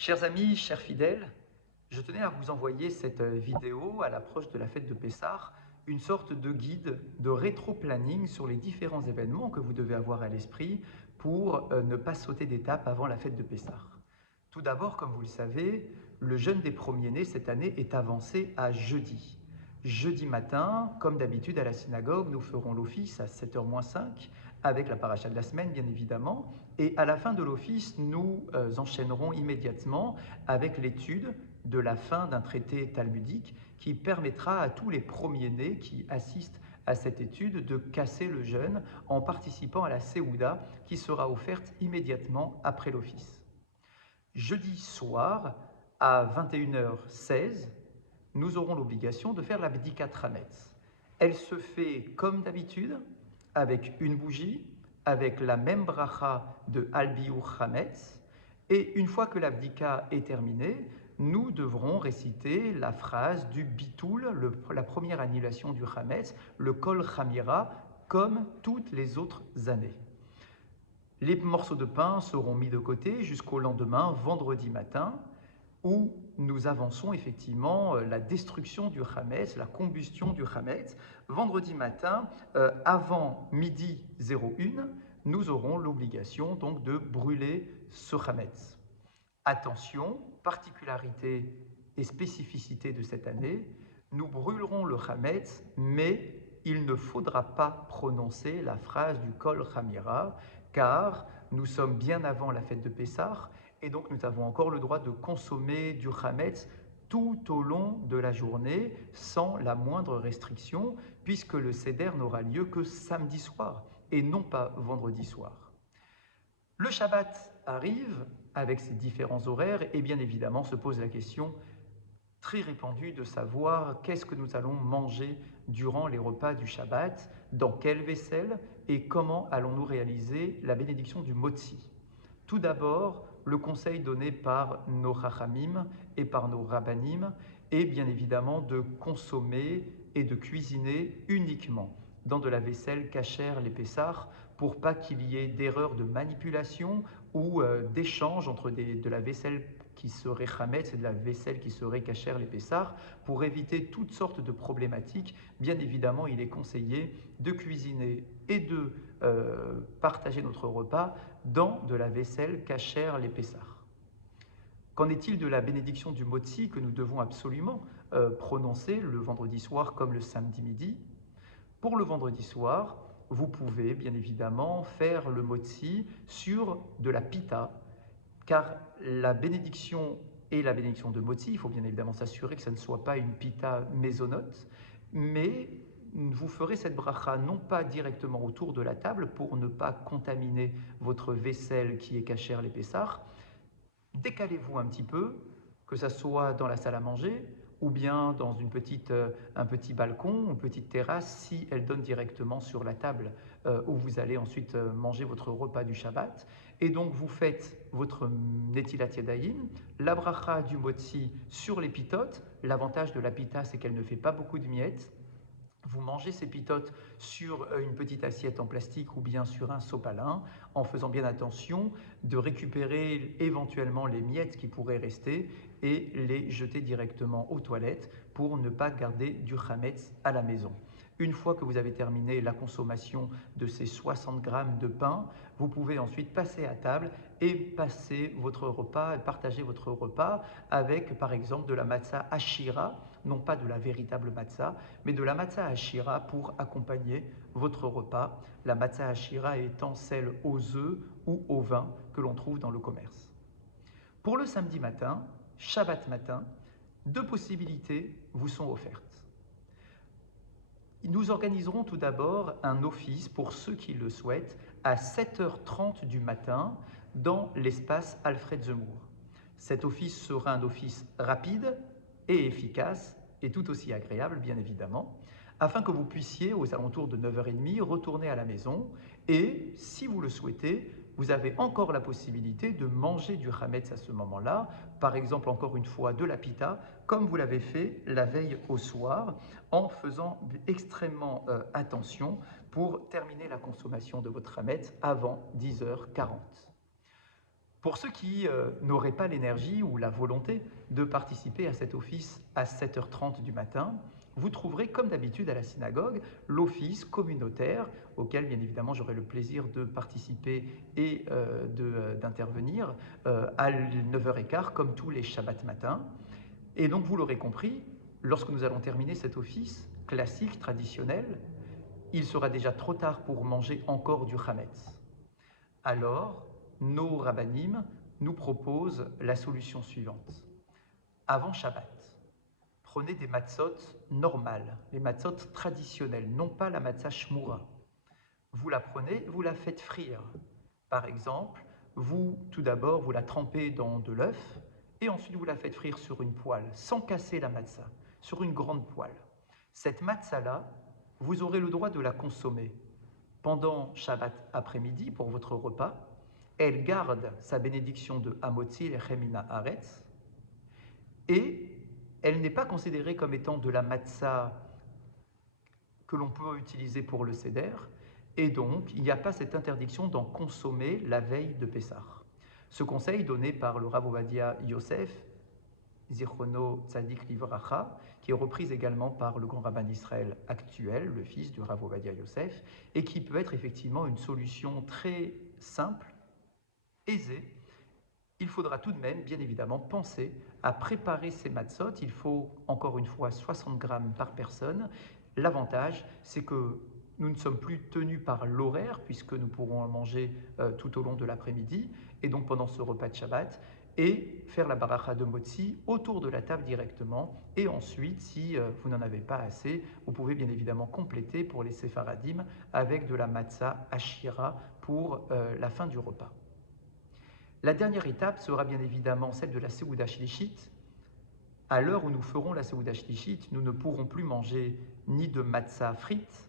Chers amis, chers fidèles, je tenais à vous envoyer cette vidéo à l'approche de la fête de Pessah, une sorte de guide, de rétro-planning sur les différents événements que vous devez avoir à l'esprit pour ne pas sauter d'étape avant la fête de Pessah. Tout d'abord, comme vous le savez, le jeûne des premiers-nés cette année est avancé à jeudi. Jeudi matin, comme d'habitude à la synagogue, nous ferons l'office à 7h-5 avec la paracha de la semaine bien évidemment, et à la fin de l'office, nous enchaînerons immédiatement avec l'étude de la fin d'un traité talmudique qui permettra à tous les premiers-nés qui assistent à cette étude de casser le jeûne en participant à la Séouda qui sera offerte immédiatement après l'office. Jeudi soir, à 21h16, nous aurons l'obligation de faire la Bdikat Hametz. Elle se fait comme d'habitude, avec une bougie, avec la même bracha de Albiur Hametz, et une fois que la Bdika est terminée, nous devrons réciter la phrase du Bitoul, la première annulation du Hametz, le Kol Chamira, comme toutes les autres années. Les morceaux de pain seront mis de côté jusqu'au lendemain, vendredi matin, où nous avançons effectivement la destruction du Hametz, la combustion du Hametz. Vendredi matin, avant midi 01, nous aurons l'obligation donc de brûler ce Hametz. Attention, particularité et spécificité de cette année, nous brûlerons le Hametz, mais il ne faudra pas prononcer la phrase du Kol Chamira, car nous sommes bien avant la fête de Pessah, et donc nous avons encore le droit de consommer du Hametz tout au long de la journée, sans la moindre restriction, puisque le Seder n'aura lieu que samedi soir, et non pas vendredi soir. Le Shabbat arrive avec ses différents horaires, et bien évidemment se pose la question très répandue de savoir qu'est-ce que nous allons manger durant les repas du Shabbat, dans quelle vaisselle et comment allons-nous réaliser la bénédiction du motzi. Tout d'abord, le conseil donné par nos chachamim et par nos rabbanim est bien évidemment de consommer et de cuisiner uniquement dans de la vaisselle cachère les Pessah pour pas qu'il y ait d'erreurs de manipulation ou d'échange entre de la vaisselle qui serait chametz et de la vaisselle qui serait cachère les Pessah. Pour éviter toutes sortes de problématiques, bien évidemment, il est conseillé de cuisiner et de partager notre repas dans de la vaisselle cachère les Pessah. Qu'en est-il de la bénédiction du motzi que nous devons absolument prononcer le vendredi soir comme le samedi midi? Pour le vendredi soir, vous pouvez bien évidemment faire le motzi sur de la pita, car la bénédiction et la bénédiction de motzi, il faut bien évidemment s'assurer que ça ne soit pas une pita mésonote, mais vous ferez cette bracha non pas directement autour de la table pour ne pas contaminer votre vaisselle qui est cachère les Pessah. Décalez-vous un petit peu, que ça soit dans la salle à manger ou bien dans un petit balcon, une petite terrasse, si elle donne directement sur la table où vous allez ensuite manger votre repas du Shabbat. Et donc vous faites votre Netilat Yadayim, la bracha du motzi sur les pitotes. L'avantage de la pita, c'est qu'elle ne fait pas beaucoup de miettes. Vous mangez ces pitotes sur une petite assiette en plastique ou bien sur un sopalin, en faisant bien attention de récupérer éventuellement les miettes qui pourraient rester et les jeter directement aux toilettes pour ne pas garder du chametz à la maison. Une fois que vous avez terminé la consommation de ces 60 grammes de pain, vous pouvez ensuite passer à table et passer votre repas, partager votre repas avec par exemple de la matzah ashira, non pas de la véritable matzah, mais de la matzah ashira pour accompagner votre repas. La matzah ashira étant celle aux œufs ou au vin que l'on trouve dans le commerce. Pour le samedi matin, Shabbat matin, deux possibilités vous sont offertes. Nous organiserons tout d'abord un office pour ceux qui le souhaitent à 7h30 du matin dans l'espace Alfred Zemmour. Cet office sera un office rapide et efficace et tout aussi agréable bien évidemment, afin que vous puissiez aux alentours de 9h30 retourner à la maison et si vous le souhaitez, vous avez encore la possibilité de manger du chametz à ce moment-là, par exemple encore une fois de la pita, comme vous l'avez fait la veille au soir, en faisant extrêmement attention pour terminer la consommation de votre chametz avant 10h40. Pour ceux qui n'auraient pas l'énergie ou la volonté de participer à cet office à 7h30 du matin, vous trouverez comme d'habitude à la synagogue l'office communautaire auquel bien évidemment j'aurai le plaisir de participer et d'intervenir à 9h15 comme tous les Shabbats matins. Et donc vous l'aurez compris, lorsque nous allons terminer cet office classique, traditionnel, il sera déjà trop tard pour manger encore du chametz. Alors, nos rabbanim nous proposent la solution suivante. Avant Shabbat, prenez des matzot normales, les matzot traditionnelles, non pas la matzah shmura. Vous la prenez, vous la faites frire. Par exemple, tout d'abord, vous la trempez dans de l'œuf et ensuite vous la faites frire sur une poêle, sans casser la matzah, sur une grande poêle. Cette matzah-là, vous aurez le droit de la consommer pendant Shabbat après-midi pour votre repas. Elle garde sa bénédiction de Hamotzi Lechem min haaretz et elle n'est pas considérée comme étant de la matzah que l'on peut utiliser pour le seder, et donc il n'y a pas cette interdiction d'en consommer la veille de Pessah. Ce conseil donné par le Rav Ovadia Yosef, Zichrono Tzadik Livracha, qui est reprise également par le grand rabbin d'Israël actuel, le fils du Rav Ovadia Yosef, et qui peut être effectivement une solution très simple, aisée. Il faudra tout de même, bien évidemment, penser à préparer ces matzot. Il faut, encore une fois, 60 grammes par personne. L'avantage, c'est que nous ne sommes plus tenus par l'horaire, puisque nous pourrons en manger tout au long de l'après-midi, et donc pendant ce repas de Shabbat, et faire la baracha de motzi autour de la table directement. Et ensuite, si vous n'en avez pas assez, vous pouvez bien évidemment compléter pour les séfaradim avec de la matzah ashira pour la fin du repas. La dernière étape sera bien évidemment celle de la Seouda Shlichit. À l'heure où nous ferons la Seouda Shlichit, nous ne pourrons plus manger ni de matzah frite,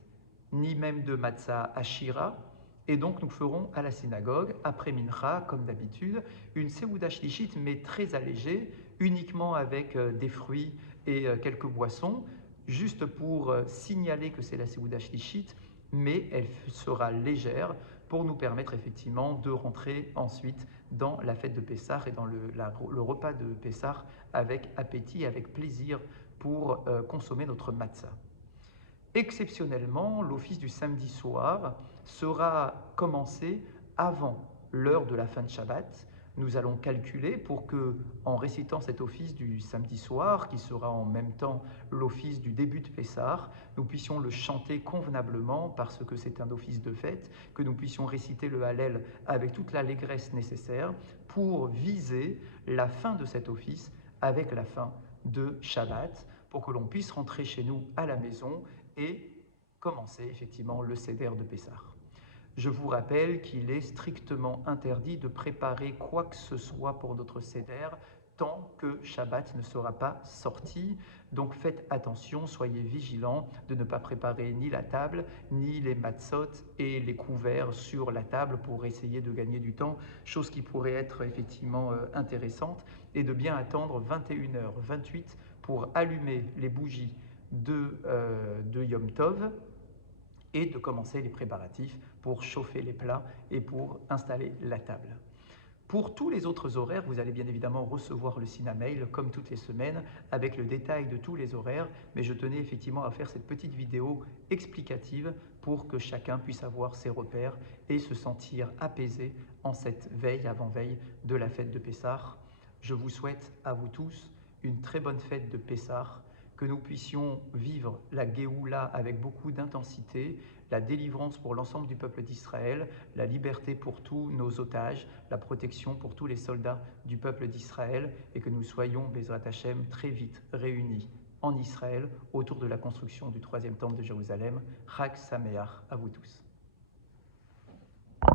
ni même de matzah ashira, et donc nous ferons à la synagogue, après Mincha, comme d'habitude, une Seouda Shlichit, mais très allégée, uniquement avec des fruits et quelques boissons, juste pour signaler que c'est la Seouda Shlichit, mais elle sera légère pour nous permettre effectivement de rentrer ensuite dans la fête de Pessah et dans le repas de Pessah avec appétit, avec plaisir pour consommer notre matzah. Exceptionnellement, l'office du samedi soir sera commencé avant l'heure de la fin de Shabbat. Nous allons calculer pour que, en récitant cet office du samedi soir, qui sera en même temps l'office du début de Pessah, nous puissions le chanter convenablement parce que c'est un office de fête, que nous puissions réciter le Hallel avec toute l'allégresse nécessaire pour viser la fin de cet office avec la fin de Shabbat, pour que l'on puisse rentrer chez nous à la maison et commencer effectivement le Seder de Pessah. Je vous rappelle qu'il est strictement interdit de préparer quoi que ce soit pour notre Seder tant que Shabbat ne sera pas sorti. Donc faites attention, soyez vigilants de ne pas préparer ni la table, ni les matzot et les couverts sur la table pour essayer de gagner du temps, chose qui pourrait être effectivement intéressante, et de bien attendre 21h28 pour allumer les bougies de Yom Tov et de commencer les préparatifs pour chauffer les plats et pour installer la table. Pour tous les autres horaires, vous allez bien évidemment recevoir le Sinamail comme toutes les semaines avec le détail de tous les horaires, mais je tenais effectivement à faire cette petite vidéo explicative pour que chacun puisse avoir ses repères et se sentir apaisé en cette veille avant-veille de la fête de Pessah. Je vous souhaite à vous tous une très bonne fête de Pessah, que nous puissions vivre la Géoula avec beaucoup d'intensité, la délivrance pour l'ensemble du peuple d'Israël, la liberté pour tous nos otages, la protection pour tous les soldats du peuple d'Israël, et que nous soyons, Bezrat Hashem, très vite réunis en Israël autour de la construction du troisième temple de Jérusalem. Chag Sameach à vous tous.